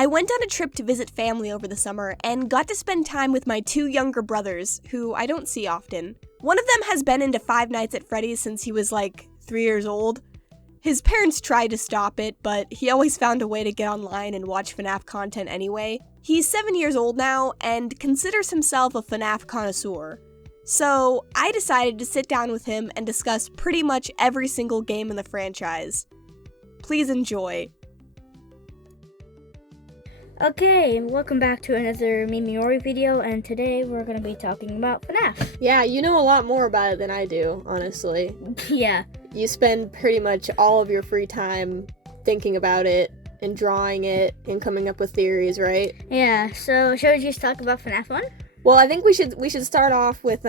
I went on a trip to visit family over the summer and got to spend time with my 2 younger brothers, who I don't see often. One of them has been into Five Nights at Freddy's since he was like 3 years old. His parents tried to stop it, but he always found a way to get online and watch FNAF content anyway. He's 7 years old now and considers himself a FNAF connoisseur. So I decided to sit down with him and discuss pretty much every single game in the franchise. Please enjoy. Okay, welcome back to another Mimiyori video, and today we're going to be talking about FNAF. Yeah, you know a lot more about it than I do, honestly. Yeah. You spend pretty much all of your free time thinking about it and drawing it and coming up with theories, right? Yeah, so should we just talk about FNAF 1? Well, I think we should start off with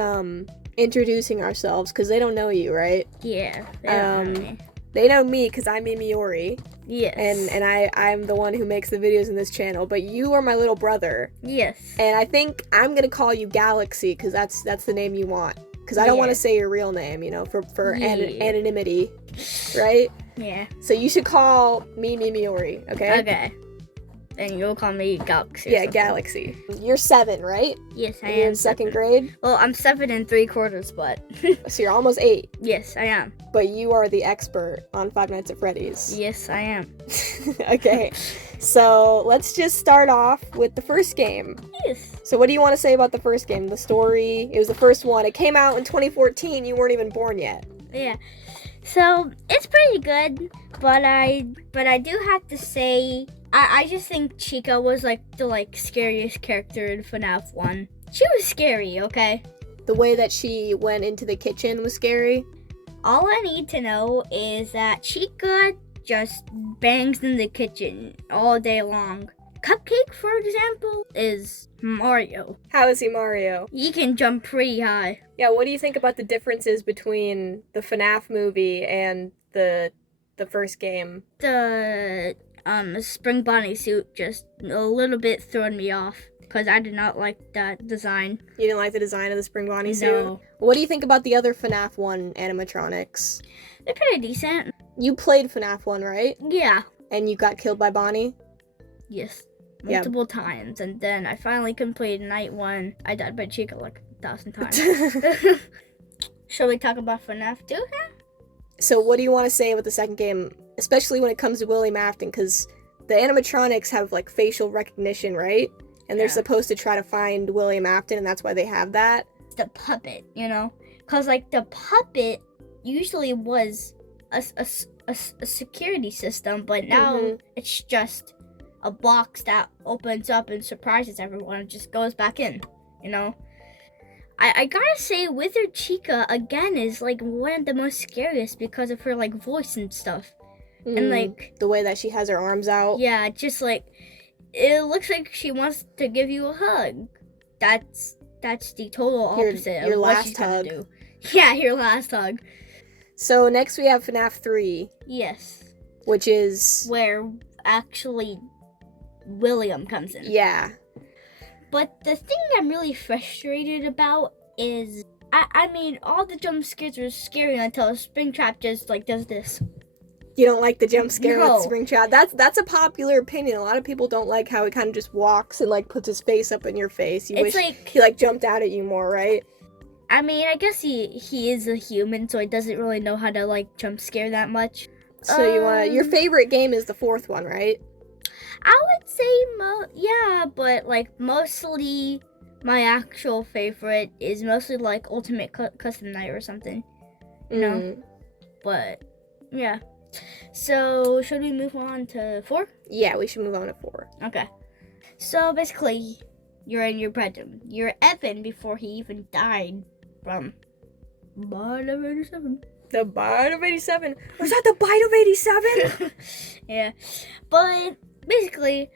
introducing ourselves, because they don't know you, right? Yeah, they don't know me. They know me because I'm Mimiyori. Yes. And I'm the one who makes the videos in this channel, but you are my little brother. Yes. And I think I'm going to call you Galaxy because that's the name you want. Because I don't want to say your real name, you know, for anonymity, right? Yeah. So you should call me Mimiyori, okay? Okay. And you'll call me Galaxy. Yeah, Galaxy. You're 7, right? Yes, I am. You're in second grade? Well, I'm 7 3/4, but... So you're almost 8. Yes, I am. But you are the expert on Five Nights at Freddy's. Yes, I am. Okay, so let's just start off with the first game. Yes. So what do you want to say about the first game? The story? It was the first one. It came out in 2014. You weren't even born yet. Yeah. So, it's pretty good, but I do have to say... I just think Chica was the scariest character in FNAF 1. She was scary, okay? The way that she went into the kitchen was scary. All I need to know is that Chica just bangs in the kitchen all day long. Cupcake, for example, is Mario. How is he Mario? He can jump pretty high. Yeah, what do you think about the differences between the FNAF movie and the first game? The spring bonnie suit just a little bit thrown me off because I did not like that design. You didn't like the design of the spring bonnie suit? No. What do you think about the other FNAF 1 animatronics? They're pretty decent. You played FNAF 1, right? Yeah. And you got killed by Bonnie? Yes. Multiple times. And then I finally completed night 1. I died by Chica 1,000 times. Shall we talk about FNAF 2? So what do you want to say about the second game, especially when it comes to William Afton? Because the animatronics have facial recognition, right? And they're supposed to try to find William Afton, and that's why they have that. The puppet, you know? Because the puppet usually was a security system, but now it's just a box that opens up and surprises everyone and just goes back in, you know? I gotta say, Withered Chica, again, is, one of the most scariest because of her, voice and stuff. And, the way that she has her arms out. Yeah, just, it looks like she wants to give you a hug. That's the total opposite your of what last she's trying hug. to do. Yeah, your last hug. So next we have FNAF 3. Yes. Which is... where, actually, William comes in. Yeah. But the thing I'm really frustrated about is, I mean, all the jump scares were scary until Springtrap just, does this. You don't like the jump scare No. with Springtrap? That's a popular opinion. A lot of people don't like how he kind of just walks and, puts his face up in your face. You wish he, jumped out at you more, right? I mean, I guess he is a human, so he doesn't really know how to, jump scare that much. So your favorite game is the 4th one, right? I would say, yeah, but, mostly my actual favorite is mostly, Ultimate Custom Night or something, you know? But, yeah. So, should we move on to 4? Yeah, we should move on to 4. Okay. So, basically, you're in your bedroom. You're Evan before he even died from Bite of 87. The Bite of 87? Was that the Bite of 87? Yeah. But... basically,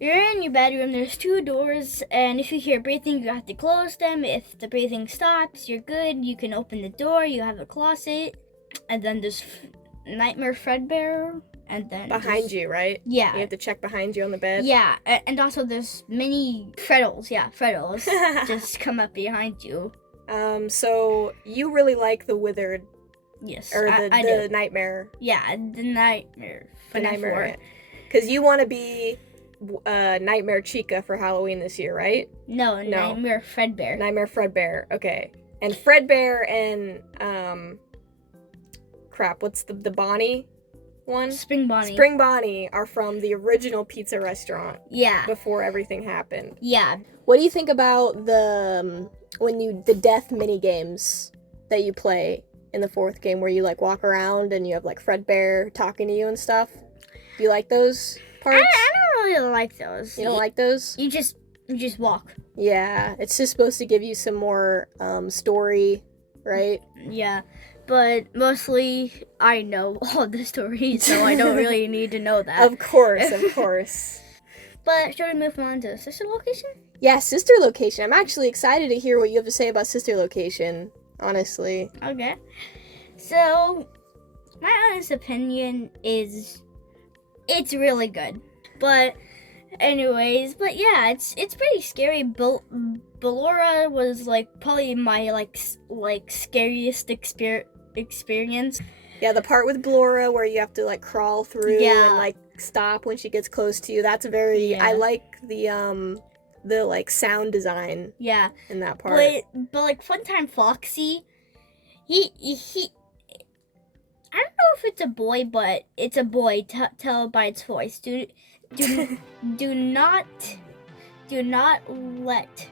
you're in your bedroom, there's 2 doors, and if you hear breathing, you have to close them. If the breathing stops, you're good. You can open the door, you have a closet, and then there's Nightmare Fredbear, and then... behind you, right? Yeah. You have to check behind you on the bed? Yeah, and also there's many Freddles, just come up behind you. So you really like the Withered... Yes, or I the do. Nightmare... Yeah, the Nightmare. The Nightmare. Because you want to be Nightmare Chica for Halloween this year, right? No. Nightmare Fredbear. Nightmare Fredbear, okay. And Fredbear and, what's the Bonnie one? Spring Bonnie. Spring Bonnie are from the original pizza restaurant. Yeah. Before everything happened. Yeah. What do you think about the death mini games that you play in the 4th game where you like walk around and you have like Fredbear talking to you and stuff? Do you like those parts? I don't really like those. You don't like those? You just walk. Yeah, it's just supposed to give you some more story, right? Yeah, but mostly I know all the stories, so I don't really need to know that. Of course. But should we move on to sister location? Yeah, sister location. I'm actually excited to hear what you have to say about sister location, honestly. Okay. So, my honest opinion is it's really good. But anyways, yeah, it's pretty scary. Ballora was like probably my like scariest experience. Yeah, the part with Blora where you have to like crawl through and like stop when she gets close to you. That's very I like the like sound design. Yeah. In that part. But like Funtime Foxy, he I don't know if it's a boy, but it's a boy. Tell by its voice. Do not let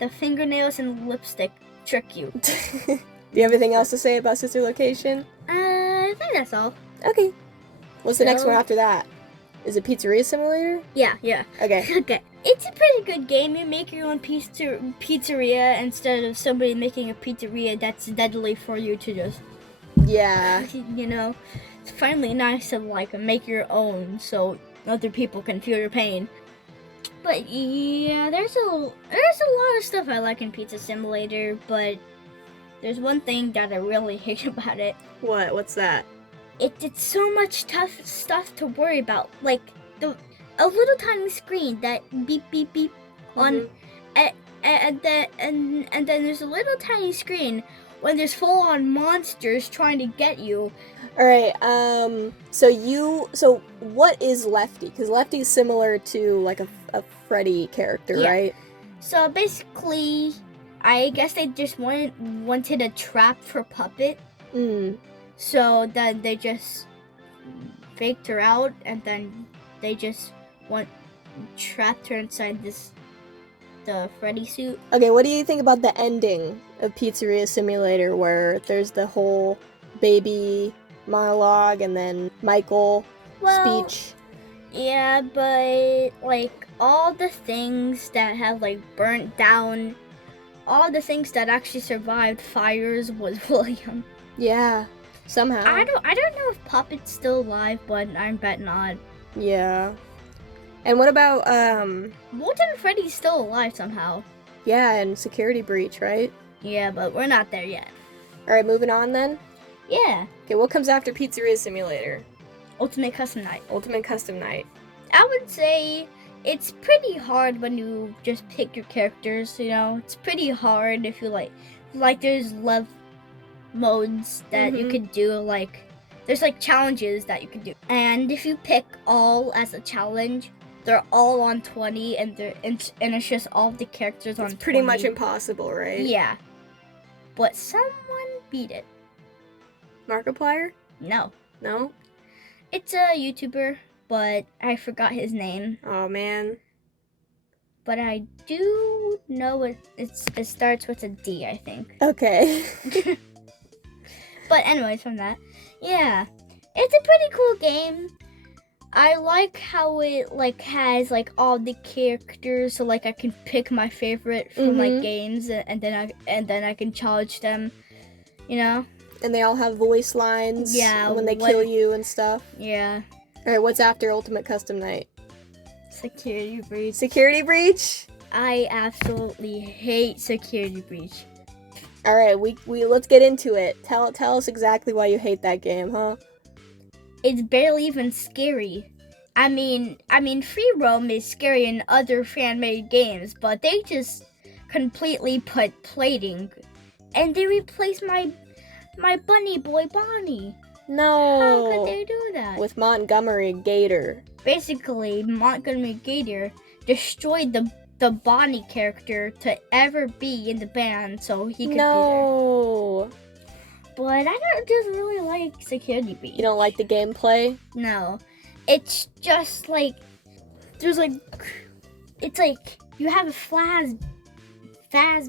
the fingernails and lipstick trick you. Do you have anything else to say about sister location? I think that's all. Okay. What's the next one after that? Is it Pizzeria Simulator? Yeah. Okay. Okay. It's a pretty good game. You make your own pizzeria instead of somebody making a pizzeria that's deadly for you to just. Yeah. You know, it's finally nice to like make your own so other people can feel your pain. But yeah, there's a lot of stuff I like in Pizza Simulator, but there's one thing that I really hate about it. What? What's that? It's so much tough stuff to worry about. Like a little tiny screen that beep beep beep on, and then there's a little tiny screen when there's full-on monsters trying to get you. All right. So what is Lefty? Because Lefty's similar to like a Freddy character, right? So basically, I guess they just wanted a trap for Puppet. So then they just faked her out, and then they just trapped her inside the Freddy suit. Okay, what do you think about the ending of Pizzeria Simulator where there's the whole baby monologue and then Michael speech? Yeah, but like all the things that have like burnt down, all the things that actually survived fires was William. Yeah, somehow. I don't know if Puppet's still alive, but I bet not. Yeah. And what about Walton Freddy's still alive somehow. Yeah, and Security Breach, right? Yeah, but we're not there yet. Alright, moving on then? Yeah. Okay, what comes after Pizzeria Simulator? Ultimate Custom Night. Ultimate Custom Night. I would say it's pretty hard when you just pick your characters, you know? It's pretty hard if you like there's love modes that you could do, like there's like challenges that you could do. And if you pick all as a challenge, they're all on 20 and it's just all the characters on 20. It's pretty much impossible, right? Yeah. But someone beat it. Markiplier? No. No? It's a YouTuber, but I forgot his name. Oh man. But I do know it starts with a D, I think. Okay. But anyways, from that, yeah, it's a pretty cool game. I like how it like has like all the characters, so like I can pick my favorite from like games, and then I can challenge them, you know. And they all have voice lines. Yeah. When they kill you and stuff. Yeah. All right, what's after Ultimate Custom Night? Security Breach. Security Breach? I absolutely hate Security Breach. All right, we let's get into it. Tell us exactly why you hate that game, huh? It's barely even scary. I mean, Free Roam is scary in other fan-made games, but they just completely put plating, and they replaced my bunny boy Bonnie. No. How could they do that? With Montgomery Gator, basically Montgomery Gator destroyed the Bonnie character to ever be in the band, so he could be there. But I don't just really like Security Beach. You don't like the gameplay? No. It's just like it's like you have a Faz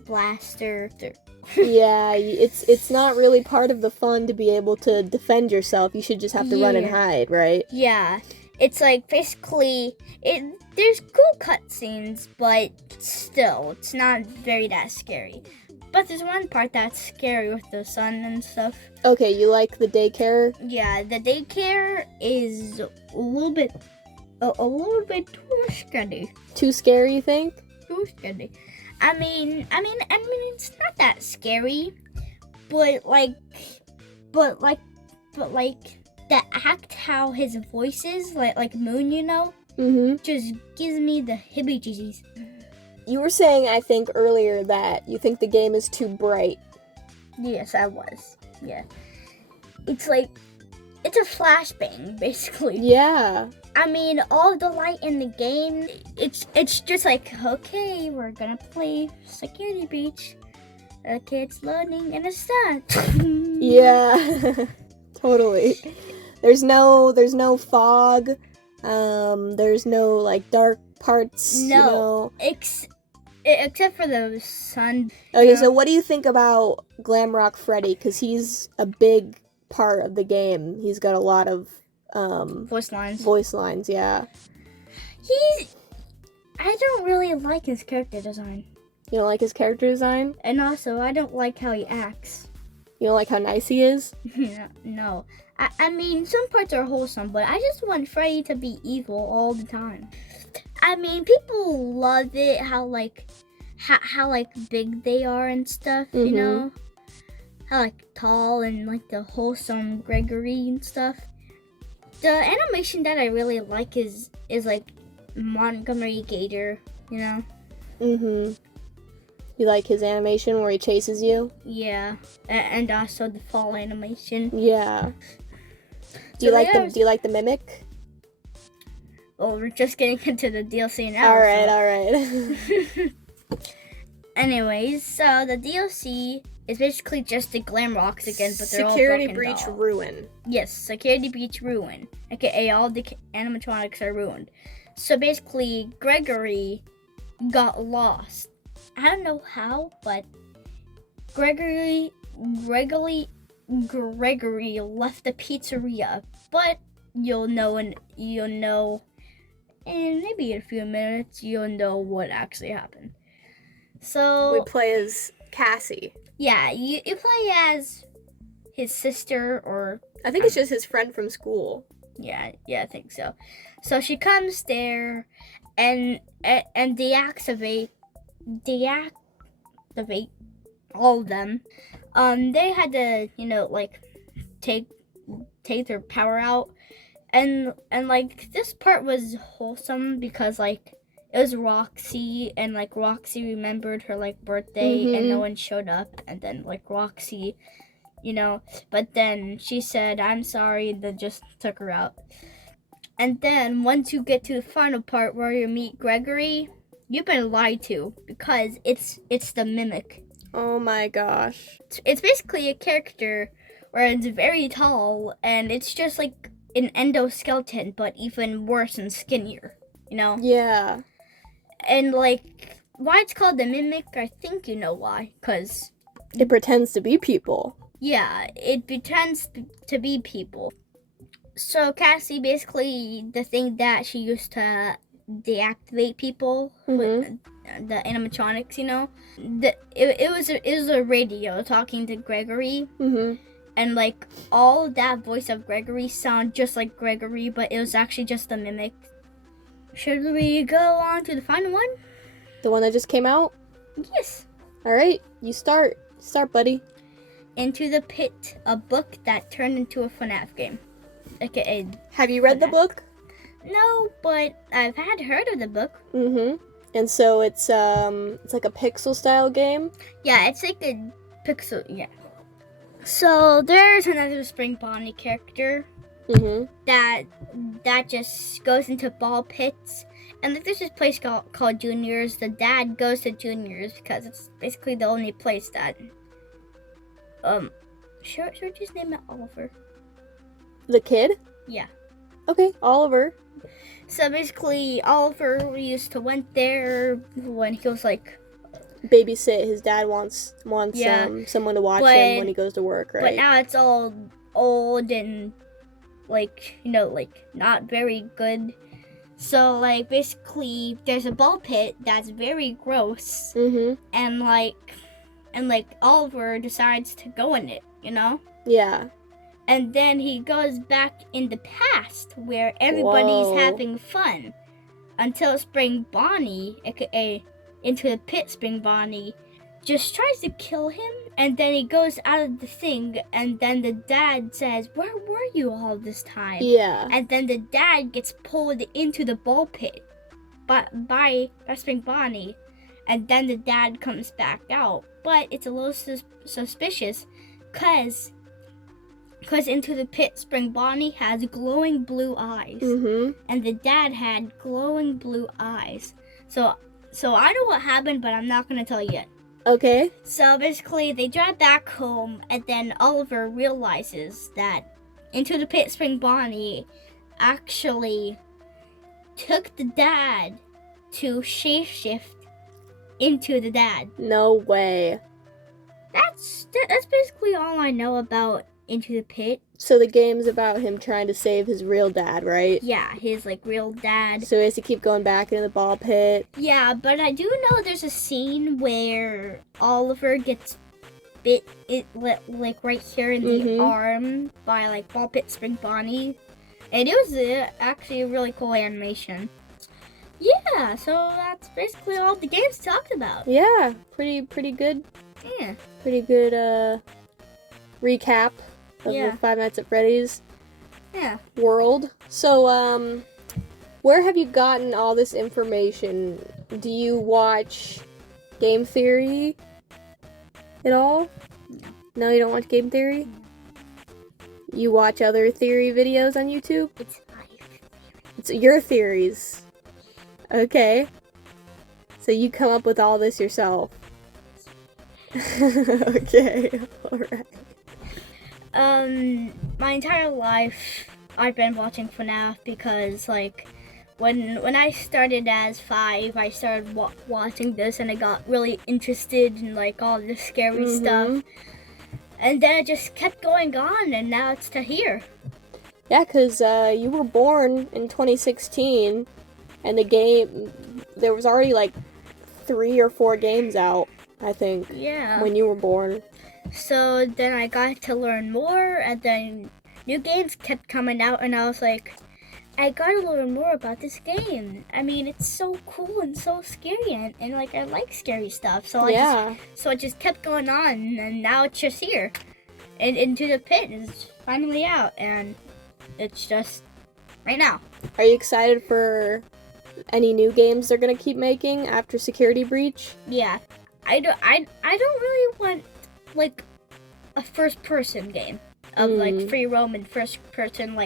blaster. Yeah, it's not really part of the fun to be able to defend yourself. You should just have to run and hide, right? Yeah. It's like basically there's cool cutscenes, but still, it's not very that scary. But there's one part that's scary with the sun and stuff. Okay, you like the daycare? Yeah, the daycare is a little bit too scary. Too scary, you think? Too scary. I mean, it's not that scary, but the act how his voice is like Moon, just gives me the heebie-jeebies. You were saying, I think, earlier that you think the game is too bright. Yes, I was. Yeah. It's a flashbang, basically. Yeah. I mean, all the light in the game, it's just like, okay, we're gonna play Security Beach. Okay, it's loading and it's done. Yeah. Totally. There's no fog. There's no like dark parts. No. Except for the sun. Okay, so what do you think about Glamrock Freddy? Because he's a big part of the game. He's got a lot of voice lines, yeah. I don't really like his character design. You don't like his character design? And also, I don't like how he acts. You don't like how nice he is? No. I mean, some parts are wholesome, but I just want Freddy to be evil all the time. I mean, people love it, how big they are and stuff, you know? How, like, tall and, like, the wholesome Gregory and stuff. The animation that I really like is like, Montgomery Gator, you know? You like his animation where he chases you? Yeah, and also the fall animation. Yeah. Do you like the mimic? Well, we're just getting into the DLC now. All right. Anyways, so the DLC is basically just the Glam Rocks again, but they're Security all Breach doll. Ruin. Yes, Security Breach Ruin. AKA all the animatronics are ruined. So basically, Gregory got lost. I don't know how, but Gregory left the pizzeria, but you'll know in maybe in a few minutes you'll know what actually happened. So we play as Cassie. Yeah, you play as his sister, or I think it's just his friend from school. Yeah, I think so. So she comes there and deactivate all of them. They had to, like take their power out, and like this part was wholesome because like it was Roxy, and like Roxy remembered her like birthday and no one showed up, and then like Roxy, but then she said I'm sorry, and then just took her out. And then once you get to the final part where you meet Gregory, you've been lied to because it's the mimic. Oh my gosh. It's basically a character where it's very tall and it's just like an endoskeleton, but even worse and skinnier, Yeah. And like, why it's called the mimic, I think you know why, because it pretends to be people. Yeah, it pretends to be people. So Cassie, basically, the thing that she used to deactivate people with the animatronics, it was a radio talking to Gregory, and like all that voice of Gregory sound just like Gregory, but it was actually just a mimic. Should we go on to the final one? The one that just came out? Yes. All right, you start. Start, buddy. Into the Pit, a book that turned into a FNAF game. AKA. Have you read the book? No, but I've heard of the book. And so it's like a pixel style game? Yeah, it's like a pixel, yeah. So there's another Spring Bonnie character that that just goes into ball pits. And like there's this place called Juniors. The dad goes to Juniors because it's basically the only place that should we just name it Oliver? The kid? Yeah. Okay, Oliver. So basically Oliver used to went there when he was like babysit. His dad wants someone to watch him when he goes to work, right? But now it's all old and like, like not very good. So like basically there's a ball pit that's very gross. Mm-hmm. And like Oliver decides to go in it, Yeah. And then he goes back in the past where everybody's having fun until Spring Bonnie, aka Into the Pit Spring Bonnie, just tries to kill him, and then he goes out of the thing, and then the dad says, "Where were you all this time?" Yeah. And then the dad gets pulled into the ball pit by Spring Bonnie, and then the dad comes back out. But it's a little suspicious, cause Into the Pit Spring Bonnie has glowing blue eyes, and the dad had glowing blue eyes. So I know what happened, but I'm not gonna tell you yet. Okay. So basically, they drive back home, and then Oliver realizes that Into the Pit Spring Bonnie actually took the dad to shapeshift into the dad. No way. That's basically all I know about Into the Pit. So the game's about him trying to save his real dad, right? Yeah, his real dad. So he has to keep going back into the ball pit. Yeah, but I do know there's a scene where Oliver gets bit right here in the arm by ball pit Spring Bonnie, and it was actually a really cool animation. Yeah, so that's basically all the game's talked about. Yeah, pretty good. Yeah. Pretty good recap of the Five Nights at Freddy's world. So, where have you gotten all this information? Do you watch Game Theory at all? No, you don't watch Game Theory? You watch other theory videos on YouTube? It's my theory. It's your theories. Okay. So you come up with all this yourself. Okay, alright. My entire life, I've been watching FNAF because, when I started as 5, I started watching this, and I got really interested in, all this scary stuff. And then it just kept going on, and now it's to here. Yeah, because you were born in 2016, and the game, there was already, 3 or 4 games out, I think, when you were born. So then I got to learn more, and then new games kept coming out, and I was like, I gotta learn more about this game. I mean, it's so cool and so scary, and I like scary stuff. So I just kept going on, and now it's just here. And Into the Pit is finally out, and it's just right now. Are you excited for any new games they're gonna keep making after Security Breach? Yeah, I don't really want a first-person game of free roam and first-person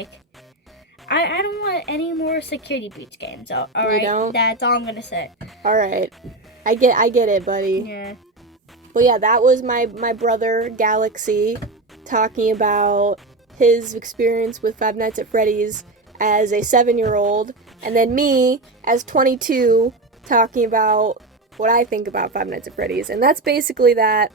I don't want any more Security Breach games. All right, that's all I'm gonna say. All right, I get it, buddy. Yeah. Well, yeah, that was my brother Galaxy talking about his experience with Five Nights at Freddy's as a 7-year-old, and then me as 22 talking about what I think about Five Nights at Freddy's, and that's basically that.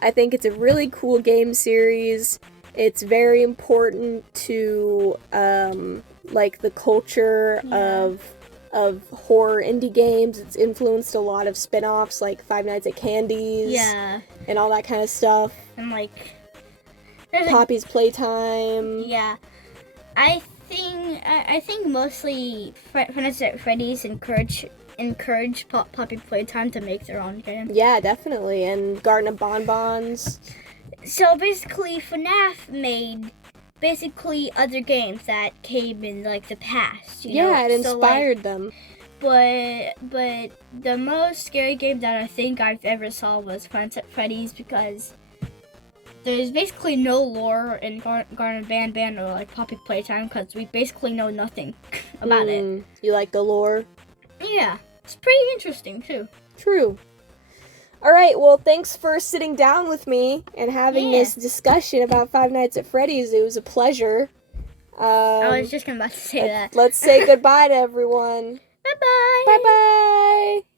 I think it's a really cool game series. It's very important to the culture of horror indie games. It's influenced a lot of spin-offs like Five Nights at Candy's and all that kind of stuff. And Poppy's Playtime. Yeah. I think mostly Five Nights at Freddy's encourage Poppy Playtime to make their own game. Yeah, definitely. And Garten of BanBans. So basically, FNAF made other games that came in the past. It inspired them. But the most scary game that I think I've ever saw was Five Nights at Freddy's, because there's basically no lore in Garten of BanBan or like Poppy Playtime because we basically know nothing about it. You like the lore? Yeah, it's pretty interesting too. True. All right, well, thanks for sitting down with me and having this discussion about Five Nights at Freddy's. It was a pleasure. I was just about to say that. Let's say goodbye to everyone. Bye-bye. Bye-bye.